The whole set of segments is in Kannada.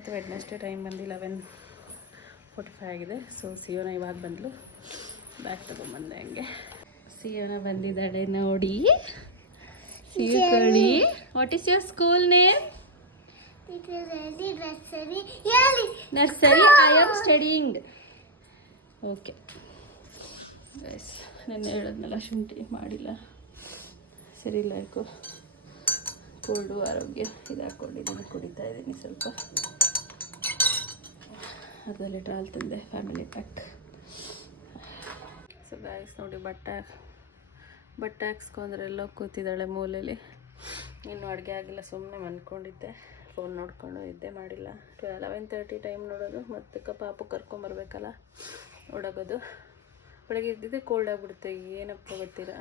ಮತ್ತು ವೆಡ್ನೆಸ್ಡೇ ಟೈಮ್ ಬಂದು 11:45 ಆಗಿದೆ. ಸೊ ಸಿಯೋನ ಇವಾಗ ಬಂದಳು, ಬ್ಯಾಗ್ ತೊಗೊಂಬಂದೆ. ಹಂಗೆ ಸಿಯೋನ ಬಂದಿದ್ದಾಳೆ ನೋಡಿ. ಸಿಯೋಳಿ, what is your school name? Nursery. I am studying. Okay guys, ನೆನ್ನೆ ಹೇಳಿದ್ನಲ್ಲ ಶುಂಠಿ ಮಾಡಿಲ್ಲ, ಸರಿ ಇಲ್ಲ ಯಾಕೋ ಕೋಲ್ಡು, ಆರೋಗ್ಯ ಇದು ಹಾಕ್ಕೊಂಡಿದ್ದೀನಿ, ಕುಡಿತಾ ಇದ್ದೀನಿ ಸ್ವಲ್ಪ. ಅರ್ಧ ಲೀಟ್ರ್ ಹಾಲು ತಂದೆ, ಫ್ಯಾಮಿಲಿ ಪ್ಯಾಕ್. ಸೊ ಗೈಸ್ ನೋಡಿ, ಬಟ್ಟೆ ಹಾಕ್ಸ್ಕೊಂಡ್ರೆ ಎಲ್ಲೋ ಕೂತಿದ್ದಾಳೆ ಮೂಲೆಯಲ್ಲಿ. ಇನ್ನೂ ಅಡುಗೆ ಆಗಿಲ್ಲ, ಸುಮ್ಮನೆ ಮನ್ಕೊಂಡಿದ್ದೆ, ಫೋನ್ ನೋಡ್ಕೊಂಡು ಇದ್ದೆ, ಮಾಡಿಲ್ಲ. 11:30 ಟೈಮ್ ನೋಡೋದು, ಮತ್ತು ಪಾಪು ಕರ್ಕೊಂಬರ್ಬೇಕಲ್ಲ ಓಡೋಗೋದು. ಬೆಳಗ್ಗೆ ಇದ್ದಿದ್ದೆ ಕೋಲ್ಡ್ ಆಗಿಬಿಡುತ್ತೆ, ಏನಪ್ಪ ಗೊತ್ತಿಲ್ಲ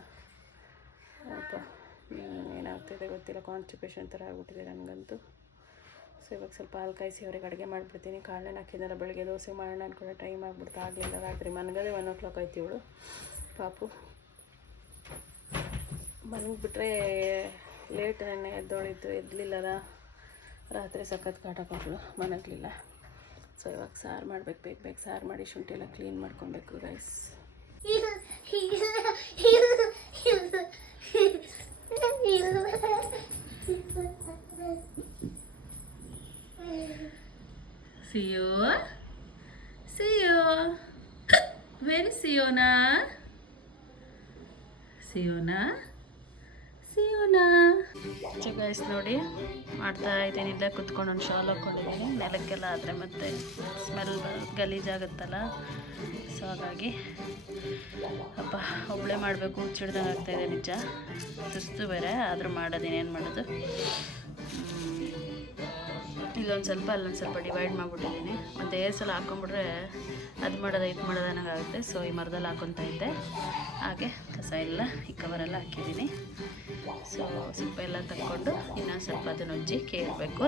ಅಪ್ಪ, ಏನಾಗ್ತಿದೆ ಗೊತ್ತಿಲ್ಲ, ಕಾನ್ಸ್ಟಿಪೇಷನ್ ಥರ ಆಗ್ಬಿಟ್ಟಿದೆ ನನಗಂತೂ. ಸೊ ಇವಾಗ ಸ್ವಲ್ಪ ಹಾಲು ಕಾಯಿಸಿ ಅವ್ರಿಗೆ ಅಡುಗೆ ಮಾಡಿಬಿಡ್ತೀನಿ. ಕಾಳೆಣ್ಣೆ ಹಾಕಿದ್ನಲ್ಲ ಬೆಳಗ್ಗೆ, ದೋಸೆ ಮಾಡೋಣ ಅಂದ್ಕೊಂಡು ಟೈಮ್ ಆಗಿಬಿಡ್ತಾ, ಆಗಲಿಲ್ಲ. ರಾತ್ರಿ ಮನಗದೆ 1 o'clock ಆಯ್ತು ಇವಳು ಪಾಪು ಮಲಗಿಬಿಟ್ರೆ. ಲೇಟ್ ನೆನ್ನೆ ಎದ್ದೋಳಿತ್ತು, ಎದ್ದಲಿಲ್ಲಲ್ಲ, ರಾತ್ರಿ ಸಖತ್ ಕಾಟ ಕೊಟ್ಟಳು, ಮನಗಲಿಲ್ಲ. ಸೊ ಇವಾಗ ಸಾರು ಮಾಡಬೇಕು, ಬೇಗ ಸಾರು ಮಾಡಿ ಶುಂಠಿ ಎಲ್ಲ ಕ್ಲೀನ್ ಮಾಡ್ಕೊಬೇಕು ಗೈಸ್. ಸಿಯೋ ವೆರಿ ಸಿಯೋನಾ ಸೊ ಗೈಸ್ ನೋಡಿ, ಮಾಡ್ತಾ ಇದ್ದೀನಿ. ಇಲ್ಲೇ ಕುತ್ಕೊಂಡು ಒಂದು ಶಾಲ್ ಹಾಕ್ಕೊಂಡಿದ್ದೀನಿ. ನೆಲಕ್ಕೆಲ್ಲ ಆದರೆ ಮತ್ತೆ ಸ್ಮೆಲ್ ಗಲೀಜಾಗುತ್ತಲ್ಲ, ಸೊ ಹಾಗಾಗಿ ಅಪ್ಪ ಒಬ್ಬಳೇ ಮಾಡಬೇಕು, ಹುಚ್ಚಿಡ್ದಂಗೆ ಆಗ್ತಾಯಿದೆ ನಿಜ. ಸುಸ್ತು ಬೇರೆ, ಆದರೂ ಮಾಡೋದು, ಏನು ಮಾಡೋದು. ಇಲ್ಲೊಂದು ಸ್ವಲ್ಪ ಅಲ್ಲೊಂದು ಸ್ವಲ್ಪ ಡಿವೈಡ್ ಮಾಡಿಬಿಟ್ಟಿದ್ದೀನಿ. ಮತ್ತು ಸಲ ಹಾಕ್ಕೊಂಬಿಟ್ರೆ ಅದು ಮಾಡೋದು ಇದು ಮಾಡೋದು ಅನ್ನೋಂಗಾಗುತ್ತೆ. ಸೊ ಈ ಮರದಲ್ಲಿ ಹಾಕ್ಕೊತಾ ಇದ್ದೆ, ಹಾಗೆ ಕಸ ಎಲ್ಲ ಈ ಕವರೆಲ್ಲ ಹಾಕಿದ್ದೀನಿ. ಸೊ ಸಿಪ್ಪೆ ಎಲ್ಲ ತಕ್ಕೊಂಡು ಇನ್ನೊಂದು ಸ್ವಲ್ಪ ಅದನ್ನು ಉಜ್ಜಿ ಕೇಳಬೇಕು.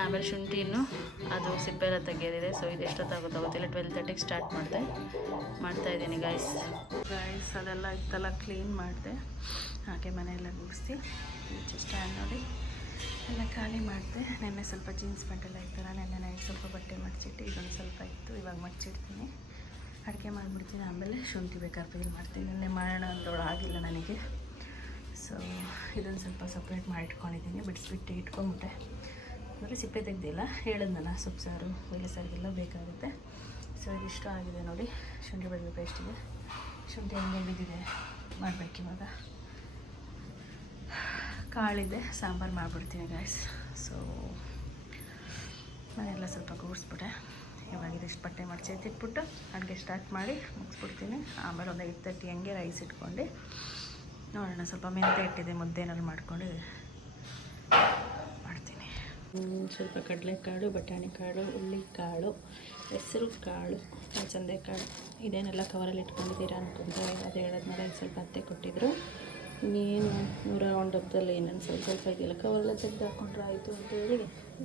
ಆಮೇಲೆ ಶುಂಠಿನೂ ಅದು ಸಿಪ್ಪೆ ಎಲ್ಲ ತೆಗೆಯೋದಿದೆ. ಸೊ ಇದು ಎಷ್ಟೊತ್ತಾಗುತ್ತೋ ಗೊತ್ತಿಲ್ಲ, 12:30ಗೆ ಸ್ಟಾರ್ಟ್ ಮಾಡ್ತಾಯಿದ್ದೀನಿ ಗೈಸ್. ಅದೆಲ್ಲ ಇತ್ತಲ್ಲ ಕ್ಲೀನ್ ಮಾಡಿದೆ, ಹಾಗೆ ಮನೆಯೆಲ್ಲ ಮುಗಿಸಿ ಸ್ಟ್ಯಾಂಡ್ ನೋಡಿ ಎಲ್ಲ ಖಾಲಿ ಮಾಡಿದೆ. ನೆನ್ನೆ ಸ್ವಲ್ಪ ಜೀನ್ಸ್ ಪ್ಯಾಂಟ್ ಎಲ್ಲ ಇತ್ತಲ್ಲ, ನೆನ್ನೆ ನೈಟ್ ಸ್ವಲ್ಪ ಬಟ್ಟೆ ಮಡಚಿಟ್ಟು, ಇದೊಂದು ಸ್ವಲ್ಪ ಇತ್ತು, ಇವಾಗ ಮಡಚಿಡ್ತೀನಿ, ಅಡುಗೆ ಮಾಡಿಬಿಡ್ತೀನಿ. ಆಮೇಲೆ ಶುಂಠಿ ಬೇಕಾದ್ರೆ ಪೀಲ್ ಮಾಡ್ತೀನಿ. ನೆನ್ನೆ ಮಾಡೋಣ ಅಂತೋಳು ಆಗಿಲ್ಲ ನನಗೆ. ಸೊ ಇದೊಂದು ಸ್ವಲ್ಪ ಸಪ್ರೇಟ್ ಮಾಡಿ ಇಟ್ಕೊಂಡಿದ್ದೀನಿ, ಬಿಡಿಸ್ಬಿಟ್ಟು ಇಟ್ಕೊಂಬಿಟ್ಟೆ. ಅಂದರೆ ಸಿಪ್ಪೆ ತೆಗ್ದಿಲ್ಲ, ಹೇಳಿದ್ನಲ್ಲ ಸೊಪ್ಪು ಸಾರು ಒಳ್ಳೆ ಸಾರಿಗೆಲ್ಲ ಬೇಕಾಗುತ್ತೆ. ಸೊ ಇದಿಷ್ಟು ಆಗಿದೆ ನೋಡಿ, ಶುಂಠಿ ಬೆಳ್ಳುಳ್ಳಿ ಪೇಸ್ಟಿಗೆ. ಶುಂಠಿ ಹಂಗೆ ಬಿದ್ದಿದೆ, ಮಾಡಬೇಕಿವಾಗ. ಕಾಳಿದೆ, ಸಾಂಬಾರು ಮಾಡಿಬಿಡ್ತೀನಿ ಗೈಸ್. ಸೊ ಮನೆಯೆಲ್ಲ ಸ್ವಲ್ಪ ಕೂರಿಸ್ಬಿಟ್ಟೆ. ಇವಾಗ ಇದಿಷ್ಟು ಬಟ್ಟೆ ಮಡಚಿ ಎತ್ತಿಟ್ಬಿಟ್ಟು ಅಡುಗೆ ಸ್ಟಾರ್ಟ್ ಮಾಡಿ ಮುಗಿಸ್ಬಿಡ್ತೀನಿ. ಆಮೇಲೆ ಒಂದು 8:30 ಹಂಗೆ ರೈಸ್ ಇಟ್ಕೊಂಡು ನೋಡೋಣ, ಸ್ವಲ್ಪ ಮೆಂತೆ ಇಟ್ಟಿದೆ, ಮುದ್ದೆ ಏನಾದ್ರು ಮಾಡ್ಕೊಂಡು ಮಾಡ್ತೀನಿ. ಸ್ವಲ್ಪ ಕಡಲೆಕಾಳು, ಬಟಾಣಿ ಕಾಳು, ಹುಳ್ಳಿಕಾಳು, ಹೆಸರು ಕಾಳು, ಅಲಸಂದೆ ಕಾಳು, ಇದೇನೆಲ್ಲ ಕವರಲ್ಲಿ ಇಟ್ಕೊಂಡಿದ್ದೀರಾ ಅಂದ್ಕೊಂಡ್ರೆ ಅದು ಹೇಳೋದ್ಮೇಲೆ ಸ್ವಲ್ಪ ಅತ್ತೆ ಕೊಟ್ಟಿದ್ರು. ಇನ್ನೇನು 101 ಡಬ್ಬದಲ್ಲಿ ಏನೇನು ಸ್ವಲ್ಪ ಇದೆಯಲ್ಲ, ಕವರೆಲ್ಲ ತೆಗೆದು ಹಾಕ್ಕೊಂಡ್ರೆ ಆಯಿತು ಅಂತೇಳಿ,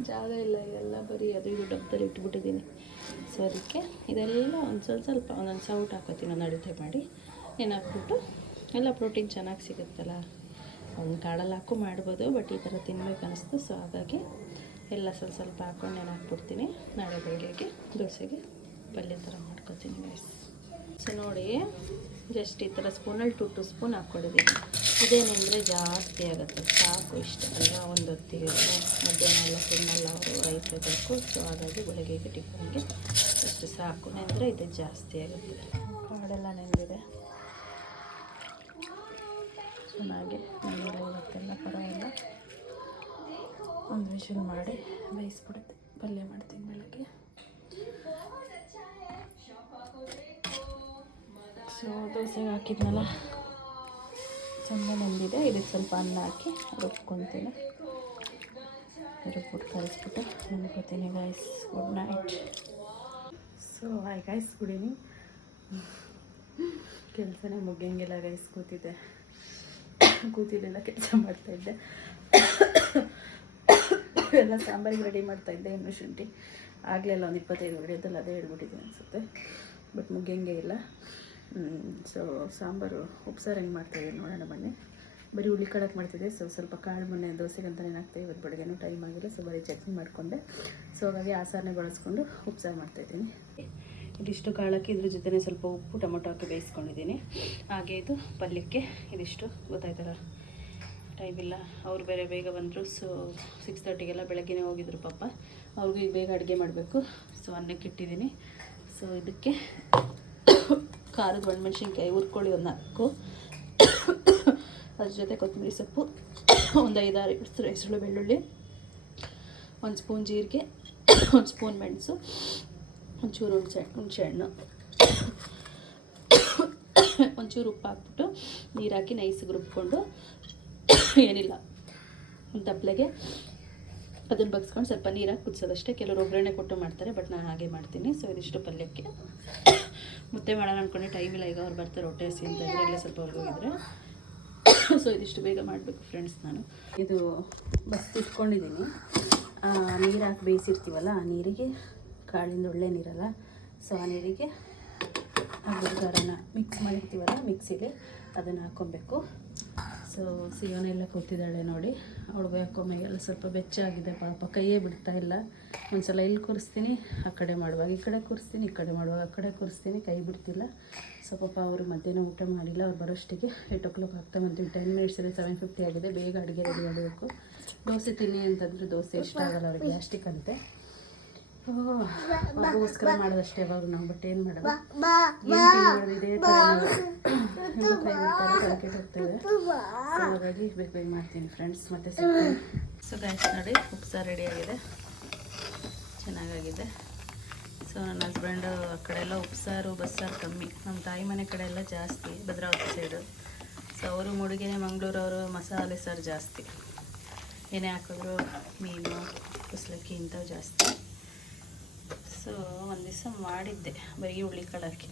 ಜಾಗ ಇಲ್ಲ, ಎಲ್ಲ ಬರೀ ಅದು ಇದು ಡಬ್ಬದಲ್ಲಿ ಇಟ್ಬಿಟ್ಟಿದ್ದೀನಿ. ಸೊ ಅದಕ್ಕೆ ಇದೆಲ್ಲ ಒಂದು ಸ್ವಲ್ಪ ಒಂದೊಂದು ಸೌಟ್ ಹಾಕೋತೀನಿ, ಒಂದು ಅಡುಗೆ ಮಾಡಿ ಹಾಕ್ಬಿಟ್ಟು, ಎಲ್ಲ ಪ್ರೋಟೀನ್ ಚೆನ್ನಾಗಿ ಸಿಗುತ್ತಲ್ಲ. ಒಂದು ಕಾಳಲ್ಲಿ ಹಾಕು ಮಾಡ್ಬೋದು, ಬಟ್ ಈ ಥರ ತಿನ್ಬೇಕು ಅನ್ನಿಸ್ತು. ಸೊ ಹಾಗಾಗಿ ಎಲ್ಲ ಸ್ವಲ್ಪ ಹಾಕ್ಕೊಂಡು ಹಾಕ್ಬಿಡ್ತೀನಿ. ನಾಳೆ ಬೆಳಗ್ಗೆಗೆ ದೋಸೆಗೆ ಪಲ್ಯ ಥರ ಮಾಡ್ಕೊತೀನಿ ಗೈಸ್. ಸೊ ನೋಡಿ, ಜಸ್ಟ್ ಈ ಥರ ಸ್ಪೂನಲ್ಲಿ 2 ಸ್ಪೂನ್ ಹಾಕ್ಕೊಂಡಿದ್ದೀನಿ. ಇದೇನೆಂದರೆ ಜಾಸ್ತಿ ಆಗುತ್ತೆ, ಸಾಕು ಇಷ್ಟ ಅಲ್ವಾ, ಒಂದು ಹೊತ್ತಿಗೆ. ಮಧ್ಯಾಹ್ನ ಎಲ್ಲ ತಿನ್ನಲ್ಲ ಅವರು, ರೈಸ್ ಬೇಕು. ಸೊ ಹಾಗಾಗಿ ಬೆಳಗ್ಗೆಗೆ ಟಿಫನ್ಗೆ ಅಷ್ಟು ಸಾಕು. ನೆಂದರೆ ಇದು ಜಾಸ್ತಿ ಆಗುತ್ತೆ. ಕಾಡೆಲ್ಲ ನೆಂದಿದೆ ಚೆನ್ನಾಗಿ, ಮನೆಯಲ್ಲಿ ಇವತ್ತೆಲ್ಲ ಪರವಾಗಿಲ್ಲ. ಒಂದು ವಿಷಲ್ ಮಾಡಿ ಬೇಯಿಸ್ಬಿಡುತ್ತೆ, ಪಲ್ಯ ಮಾಡ್ತೀನಿ ಬೆಳಗ್ಗೆ. ಸೊ ದೋಸೆಗೆ ಹಾಕಿದ್ನಲ್ಲ, ಚೆಂದ ನೆಂದಿದೆ. ಇದಕ್ಕೆ ಸ್ವಲ್ಪ ಅನ್ನ ಹಾಕಿ ರುಬ್ಕೊತೀನಿ, ರುಬ್ಬಿಟ್ಟು ಕಲಿಸ್ಬಿಟ್ಟು ನೆನ್ಕೋತೀನಿ guys. Good night. So hi guys, good evening. ಕೆಲಸನೇ ಮುಗಿಯಂಗಿಲ್ಲ ಗೈಸ್, ಕೂತಿದ್ದೆಲ್ಲ ಕೆಲಸ ಮಾಡ್ತಾಯಿದ್ದೆ. ಎಲ್ಲ ಸಾಂಬಾರಿಗೆ ರೆಡಿ ಮಾಡ್ತಾಯಿದ್ದೆ. ಇನ್ನು ಶುಂಠಿ ಆಗಲಿಲ್ಲ, ಒಂದು 25 ವಿಡಿಯೋದಲ್ಲಿ ಅದೇ ಹೇಳ್ಬಿಟ್ಟಿದ್ದೆ ಅನಿಸುತ್ತೆ, ಬಟ್ ಮುಗಿಯಂಗೆ ಇಲ್ಲ. ಸೊ ಸಾಂಬಾರು ಉಪ್ಸಾರು ಹೆಂಗೆ ಮಾಡ್ತಾಯಿದ್ದೀನಿ ನೋಡೋಣ ಬನ್ನಿ. ಬರೀ ಹುಳಿ ಕಾಳಕ್ಕೆ ಮಾಡ್ತಿದ್ದೆ. ಸೊ ಸ್ವಲ್ಪ ಕಾಳು ಮೊನ್ನೆ ದೋಸೆಗೆ ಅಂತ ಏನಾಗ್ತದೆ, ಇವತ್ತು ಬೆಳಗ್ಗೆನೂ ಟೈಮ್ ಆಗಿದೆ. ಸೊ ಬರೀ ಚಟ್ನಿ ಮಾಡಿಕೊಂಡೆ. ಸೊ ಹಾಗಾಗಿ ಆ ಸಾರನ್ನೇ ಬಳಸ್ಕೊಂಡು ಉಪ್ಸಾರು ಮಾಡ್ತಾಯಿದ್ದೀನಿ. ಇದಿಷ್ಟು ಕಾಳಕ್ಕೆ ಇದ್ರ ಜೊತೆ ಸ್ವಲ್ಪ ಉಪ್ಪು ಟೊಮೊಟೊ ಹಾಕಿ ಬೇಯಿಸ್ಕೊಂಡಿದ್ದೀನಿ. ಹಾಗೆ ಇದು ಪಲ್ಯಕ್ಕೆ ಇದಿಷ್ಟು ಗೊತ್ತಾಯ್ತಲ್ಲ, ಟೈಮ್ ಇಲ್ಲ, ಅವ್ರು ಬೇರೆ ಬೇಗ ಬಂದರು. ಸೊ 6:30ಗೆಲ್ಲ ಬೆಳಗ್ಗೆನೇ ಹೋಗಿದ್ರು ಪಾಪ. ಅವ್ರಿಗೂ ಈಗ ಬೇಗ ಅಡುಗೆ ಮಾಡಬೇಕು. ಸೊ ಅನ್ನಕ್ಕೆ ಇಟ್ಟಿದ್ದೀನಿ. ಸೊ ಇದಕ್ಕೆ ಖಾರದ ಒಣಮೆಣ್ಸಿನ್ಕಾಯಿ ಹುರ್ಕೊಳ್ಳಿ ಒಂದು 4, ಅದ್ರ ಜೊತೆ ಕೊತ್ತಂಬರಿ ಸೊಪ್ಪು, ಒಂದು 5-6 ಹೆಸರು ಬೆಳ್ಳುಳ್ಳಿ, 1 ಸ್ಪೂನ್ ಜೀರಿಗೆ, 1 ಸ್ಪೂನ್ ಮೆಣಸು, ಒಂಚೂರು ಹುಣಸೆ ಹಣ್ಣು, ಒಂಚೂರು ಉಪ್ಪು ಹಾಕ್ಬಿಟ್ಟು ನೀರು ಹಾಕಿ ನೈಸಿಗೆ ರುಬ್ಕೊಂಡು, ಏನಿಲ್ಲ ಒಂದು ತಪ್ಪಲೆಗೆ ಅದನ್ನು ಬಗ್ಸ್ಕೊಂಡು ಸ್ವಲ್ಪ ನೀರಾಗಿ ಕುದಿಸೋದಷ್ಟೇ. ಕೆಲವರು ಒಗ್ಗರಣೆ ಕೊಟ್ಟು ಮಾಡ್ತಾರೆ, ಬಟ್ ನಾನು ಹಾಗೆ ಮಾಡ್ತೀನಿ. ಸೊ ಇದಿಷ್ಟು ಪಲ್ಯಕ್ಕೆ. ಮುದ್ದೆ ಮಾಡೋಣ ಅಂದ್ಕೊಂಡೆ, ಟೈಮ್ ಇಲ್ಲ, ಈಗ ಅವ್ರು ಬರ್ತಾರೆ, ಹೊಟ್ಟೆ ಹಸಿ ಅಂತ ಇದ್ರೆ ಇಲ್ಲೇ ಸ್ವಲ್ಪ ಹೊರಗೋಗಿದ್ರೆ. ಸೊ ಇದಿಷ್ಟು ಬೇಗ ಮಾಡಬೇಕು ಫ್ರೆಂಡ್ಸ್. ನಾನು ಇದು ಇಟ್ಕೊಂಡಿದ್ದೀನಿ. ನೀರು ಹಾಕಿ ಬೇಯಿಸಿರ್ತೀವಲ್ಲ, ಆ ನೀರಿಗೆ ಕಾಳಿಂದ ಒಳ್ಳೆ ನೀರಲ್ಲ, ಸೊ ಆ ನೀರಿಗೆ ಗುಡ್ಗಾರನ ಮಿಕ್ಸ್ ಮಾಡಿರ್ತೀವಲ್ಲ ಮಿಕ್ಸಿಗೆ, ಅದನ್ನು ಹಾಕ್ಕೊಬೇಕು. ಸೊ ಸಿಯೋನೆಲ್ಲ ಕೂತಿದ್ದಾಳೆ ನೋಡಿ, ಅವಳಿಗೆ ಯಾಕೋ ಮೈಗೆಲ್ಲ ಸ್ವಲ್ಪ ಬೆಚ್ಚಾಗಿದೆ ಪಾಪ, ಕೈಯೇ ಬಿಡ್ತಾ ಇಲ್ಲ. ಒಂದ್ಸಲ ಇಲ್ಲಿ ಕೂರಿಸ್ತೀನಿ, ಆ ಕಡೆ ಮಾಡುವಾಗ ಈ ಕಡೆ ಕೂರಿಸ್ತೀನಿ, ಈ ಕಡೆ ಮಾಡುವಾಗ ಆ ಕಡೆ ಕೂರಿಸ್ತೀನಿ, ಕೈ ಬಿಡ್ತಿಲ್ಲ. ಸೊ ಪಾಪ ಅವರು ಮಧ್ಯಾಹ್ನ ಊಟ ಮಾಡಿಲ್ಲ. ಅವ್ರು ಬರೋಷ್ಟಿಗೆ 8 o'clock ಆಗ್ತಾ ಬಂತೀವಿ. 10 minutes 7:50 ಆಗಿದೆ. ಬೇಗ ಅಡುಗೆ ರೆಡಿ ಮಾಡಬೇಕು. ದೋಸೆ ತಿನ್ನಿ ಅಂತಂದರೆ ದೋಸೆ ಇಷ್ಟ ಆಗಲ್ಲ ಅವ್ರಿಗೆ, ಗ್ಯಾಸ್ಟ್ರಿಕ್ ಅಂತೆ. ಮಗುಗೋಸ್ಕರ ಮಾಡೋದಷ್ಟೇ ಯಾವಾಗ ನಾವು, ಬಟ್ ಏನು ಮಾಡೋದು, ಏನು ಇದೇ ಥರ ಕೈ ಬಿಡ್ತಾರೆ, ತಲೆ ಕೆಟ್ಟು ಹೋಗ್ತೇವೆ. ಸೊ ಹಾಗಾಗಿ ಬೇಗ ಮಾಡ್ತೀನಿ ಫ್ರೆಂಡ್ಸ್, ಮತ್ತೆ ಸಿಗ್ತೀನಿ. ಸೊ ಗೈಸ್ ನೋಡಿ, ಉಪ್ಸಾರು ರೆಡಿ ಆಗಿದೆ, ಚೆನ್ನಾಗಾಗಿದೆ. ಸೊ ನನ್ನ ಹಸ್ಬೆಂಡು ಆ ಕಡೆ ಎಲ್ಲ ಉಪ್ಸಾರು ಬಸ್ಸಾರು ಕಮ್ಮಿ, ನಮ್ಮ ತಾಯಿ ಮನೆ ಕಡೆ ಎಲ್ಲ ಜಾಸ್ತಿ, ಭದ್ರಾವತಿ ಸೈಡು. ಸೊ ಅವರು ಮೂಡಿಗೆರೆ ಮಂಗಳೂರವರು ಮಸಾಲೆ ಸಾರು ಜಾಸ್ತಿ, ಏನೇ ಹಾಕಿದ್ರು ಮೀನು ಕುಸ್ಲಕ್ಕಿ ಇಂಥವು ಜಾಸ್ತಿ. ಸೊ ಒಂದು ದಿವಸ ಮಾಡಿದ್ದೆ ಬರೀ ಹುಳಿ ಕಾಳಕ್ಕೆ,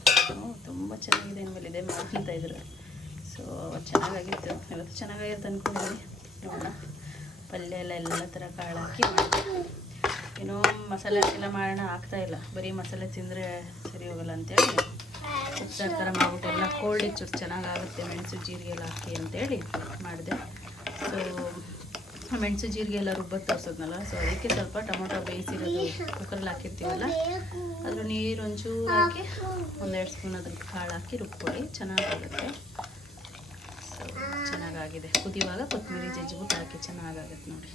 ತುಂಬ ಚೆನ್ನಾಗಿದೆ ಅಂದಮೇಲೆ ಇದೇ ಮಾಡ್ತಾ ಇದ್ರು. ಸೊ ಚೆನ್ನಾಗಾಗಿತ್ತು, ಇವತ್ತು ಚೆನ್ನಾಗಾಗಿತ್ತು ಅಂದ್ಕೊಂಡಿದ್ದೀನಿ. ನೋಡೋಣ, ಪಲ್ಯ ಎಲ್ಲ ಥರ ಕಾಳು ಹಾಕಿ ಮಾಡಿದೆ. ಏನೋ ಮಸಾಲೆ ಎಲ್ಲ ಮಾಡೋಣ ಆಗ್ತಾಯಿಲ್ಲ, ಬರೀ ಮಸಾಲೆ ತಿಂದರೆ ಸರಿ ಹೋಗಲ್ಲ ಅಂತೇಳಿ ಉಪ್ಸಾರು ಥರ ಮಾಡ್ಬಿಟ್ಟು ಎಲ್ಲ ಕೋಲ್ಡ್ ಚೂರು ಚೆನ್ನಾಗಾಗುತ್ತೆ ಮೆಣಸು ಜೀರಿಗೆ ಎಲ್ಲ ಹಾಕಿ ಅಂತೇಳಿ ಮಾಡಿದೆ. ಸೊ ಮೆಣಸು ಜೀರಿಗೆ ಎಲ್ಲ ರುಬ್ಬತ್ತು ತೋರಿಸೋದ್ನಲ್ಲ, ಸೊ ಅದಕ್ಕೆ ಸ್ವಲ್ಪ ಟೊಮೊಟೊ ಬೇಯಿಸಿರೋದು ಕುಕ್ಕರಲ್ಲಿ ಹಾಕಿರ್ತೀವಲ್ಲ, ಅದ್ರ ನೀರು ಒಂಚೂರು ಹಾಕಿ 1-2 ಸ್ಪೂನ್ ಅದ್ರ ಕಾಳು ಹಾಕಿ ರುಬ್ಕೊಳ್ಳಿ, ಚೆನ್ನಾಗಾಗುತ್ತೆ. ಸೊ ಚೆನ್ನಾಗಾಗಿದೆ. ಕುದಿಯುವಾಗ ಕೊತ್ತಂಬರಿ ಜಜ್ಜಿಬಿಟ್ಟು ಹಾಕಿ ಚೆನ್ನಾಗಾಗುತ್ತೆ ನೋಡಿ.